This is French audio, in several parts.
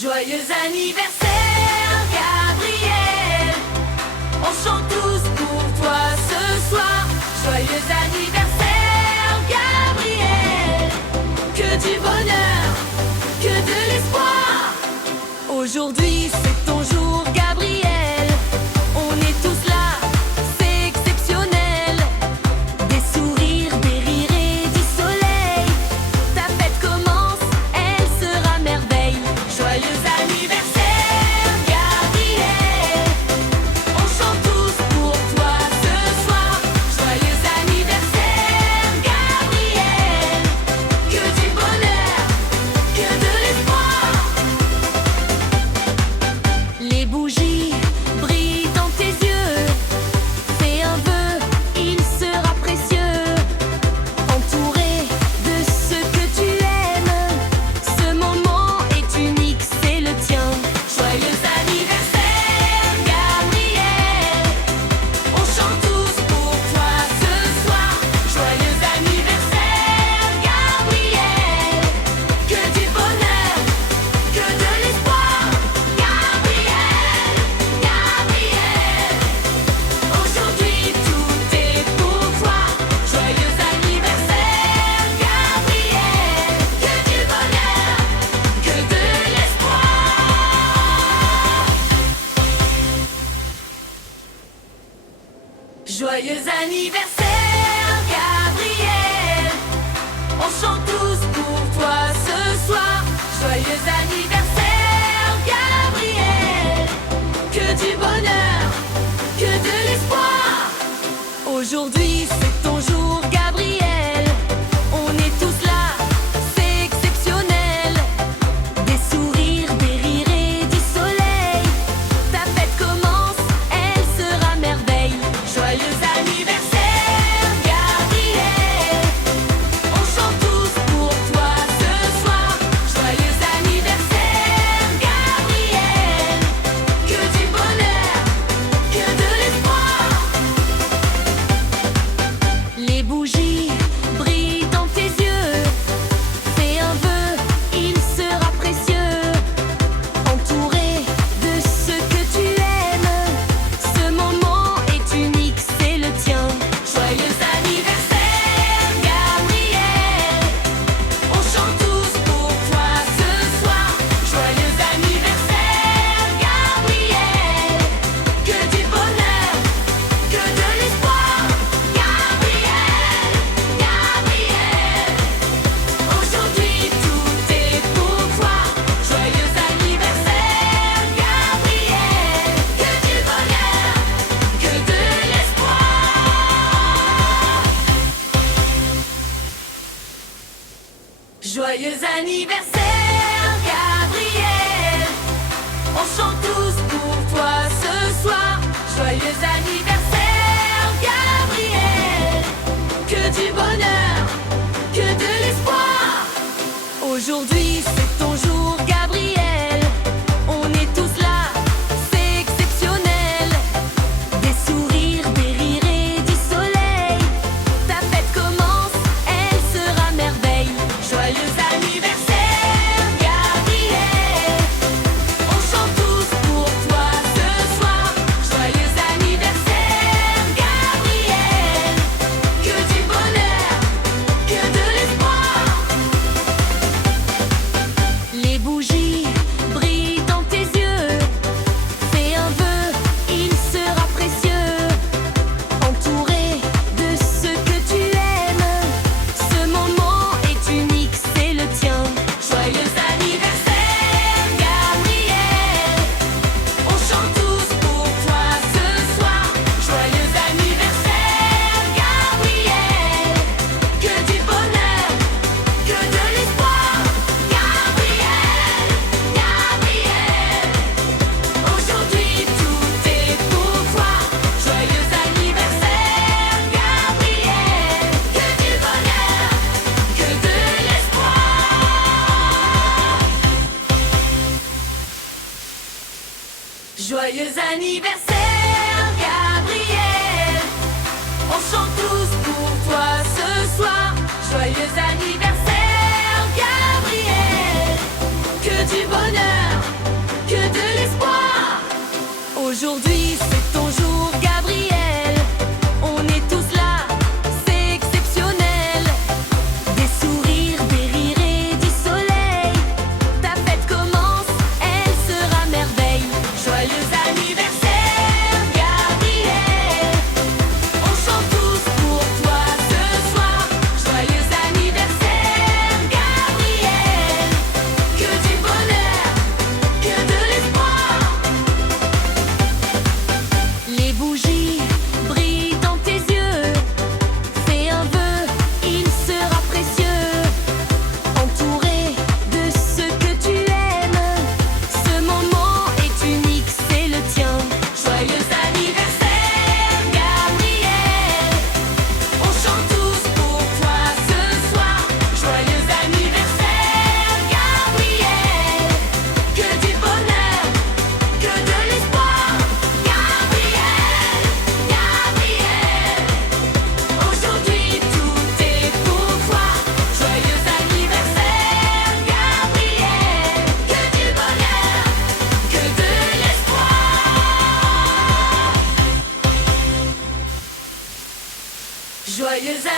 Joyeux anniversaire, Gabriel. On chante tous pour toi ce soir. Joyeux anniversaire, Gabriel. Que du bonheur, que de l'espoir. Aujourd'hui c'est ton jour, Gabriel. On est tous là, c'est exceptionnel. Des sourires, des rires et du soleil. Ta fête commence, elle sera merveille. Joyeux anniversaire, Gabriel. On chante tous pour toi ce soir. Joyeux anniversaire, Gabriel. Que du bonheur, que de l'espoir. Les bougies brillent dans tes yeux. Fais un vœu, il sera précieux. Entouré de ceux que tu aimes. Ce moment est unique, c'est le tien. Joyeux anniversaire, Gabriel. On chante tous pour toi ce soir. Joyeux anniversaire, Gabriel. Que du bonheur, que de l'espoir. Gabriel, Gabriel. Aujourd'hui tout est pour toi. Joyeux anniversaire, Gabriel. Que du bonheur, que de l'espoir. Joyeux anniversaire, Gabriel. On chante tous pour toi ce soir. Joyeux anniversaire, Gabriel. Que du bonheur, que de l'espoir. Aujourd'hui c'est ton jour, Gabriel. On est tous là, c'est exceptionnel. Des sourires, des rires et du soleil. Ta fête commence, elle sera merveille. Joyeux anniversaire, Gabriel. On chante tous pour toi ce soir. Joyeux anniversaire, Gabriel. Que du bonheur, que de l'espoir. Les bougies brillent dans tes yeux. Fais un vœu, il sera précieux. Entouré de ceux que tu aimes. Ce moment est unique, c'est le tien. Joyeux anniversaire, Gabriel. On chante tous pour toi ce soir. Joyeux anniversaire, Gabriel. Que du bonheur, que de l'espoir. Gabriel, Gabriel. Aujourd'hui tout est pour toi. Joyeux anniversaire, Gabriel. Que du bonheur, que de l'espoir. Joyeux anniversaire, Gabriel. On chante tous pour toi ce soir. Joyeux anniversaire, Gabriel. Que du bonheur, que de l'espoir. Aujourd'hui c'est ton jour, Gabriel. On est tous là, c'est exceptionnel. Des sourires, des rires et du soleil. Ta fête commence, elle sera merveille. Joyeux anniversaire, Gabriel. On chante tous pour toi ce soir. Joyeux anniversaire, Gabriel. Que du bonheur, que de l'espoir. Les bougies brillent dans tes yeux. Fais un vœu, il sera précieux. Entouré de ceux que tu aimes. Ce moment est unique, c'est le tien. Joyeux anniversaire, Gabriel. On chante tous pour toi ce soir. Joyeux anniversaire, Gabriel. Que du bonheur, que de l'espoir. Gabriel, Gabriel. Aujourd'hui tout est pour toi. Joyeux anniversaire, Gabriel. Que du bonheur, que de l'espoir. Joyeux anniversaire, Gabriel. On chante tous pour toi ce soir. Joyeux anniversaire, Gabriel. Que du bonheur,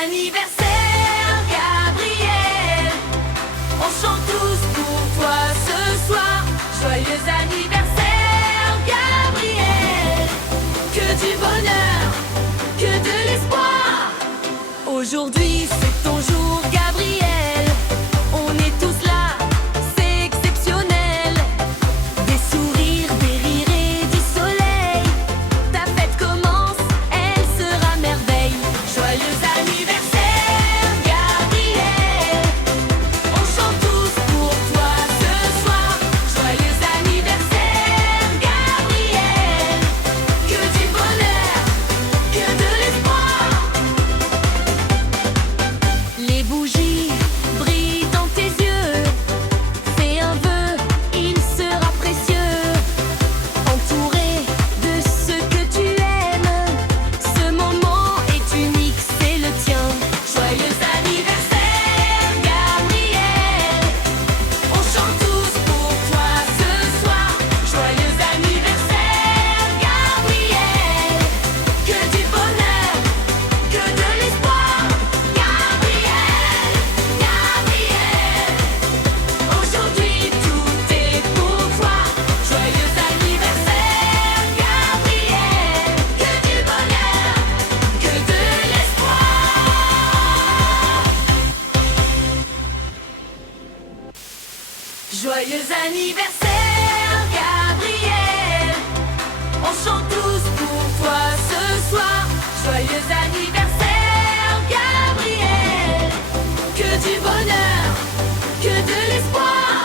anniversaire, Gabriel. On chante tous pour toi ce soir. Joyeux anniversaire, Gabriel. Que du bonheur, que de l'espoir. Aujourd'hui c'est ton jour, Gabriel. On est tous là, c'est exceptionnel. Des sourires, des rires et du soleil. Ta fête commence, elle sera merveille. Joyeux anniversaire, Gabriel. On chante tous pour toi ce soir. Joyeux anniversaire, Gabriel. Que du bonheur, que de l'espoir. Les bougies brillent dans tes yeux. Fais un vœu, il sera précieux. Entouré de ce que tu aimes. Ce moment est unique, c'est le tien. Joyeux anniversaire, Gabriel. On chante tous pour toi ce soir. Joyeux anniversaire, Gabriel. Que du bonheur, que de l'espoir. Gabriel, Gabriel. Aujourd'hui tout est pour toi. Joyeux anniversaire, Gabriel. Que du bonheur, que de l'espoir. Joyeux anniversaire, Gabriel. On chante tous pour toi ce soir. Joyeux anniversaire, Gabriel. Que du bonheur, que de l'espoir.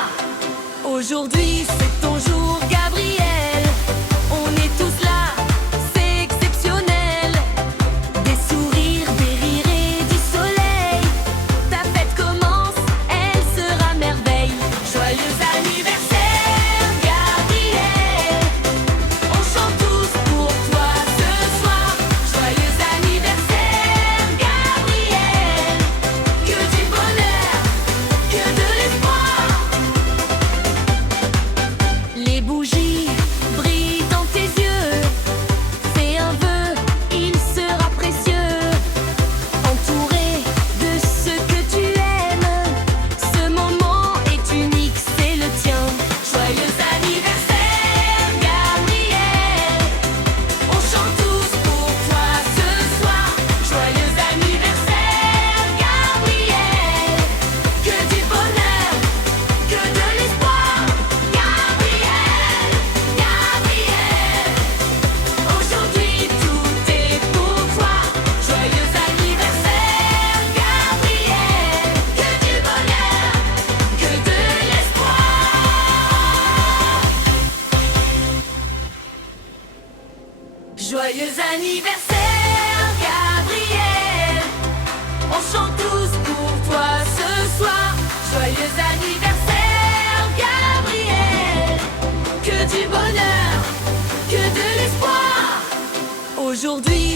Aujourd'hui c'est ton jour, Gabriel. On est tous là, c'est exceptionnel. Des sourires, des rires et du soleil. Ta fête commence, elle sera merveille. Joyeux anniversaire, Gabriel. On chante tous pour toi ce soir. Joyeux anniversaire, Gabriel. Que du bonheur, que de l'espoir. Les bougies brillent dans tes yeux. Fais un vœu, il sera précieux. Entouré de ce que tu aimes. Ce moment est unique, c'est le tien. Joyeux anniversaire, Gabriel. On chante tous pour toi ce soir. Joyeux anniversaire, Gabriel. Que du bonheur, que de l'espoir. Gabriel, Gabriel. Aujourd'hui tout est pour toi. Joyeux anniversaire, Gabriel. Que du bonheur, que de l'espoir. Joyeux anniversaire, Gabriel. On chante tous pour toi ce soir. Joyeux anniversaire, Gabriel. Que du bonheur, que de l'espoir. Aujourd'hui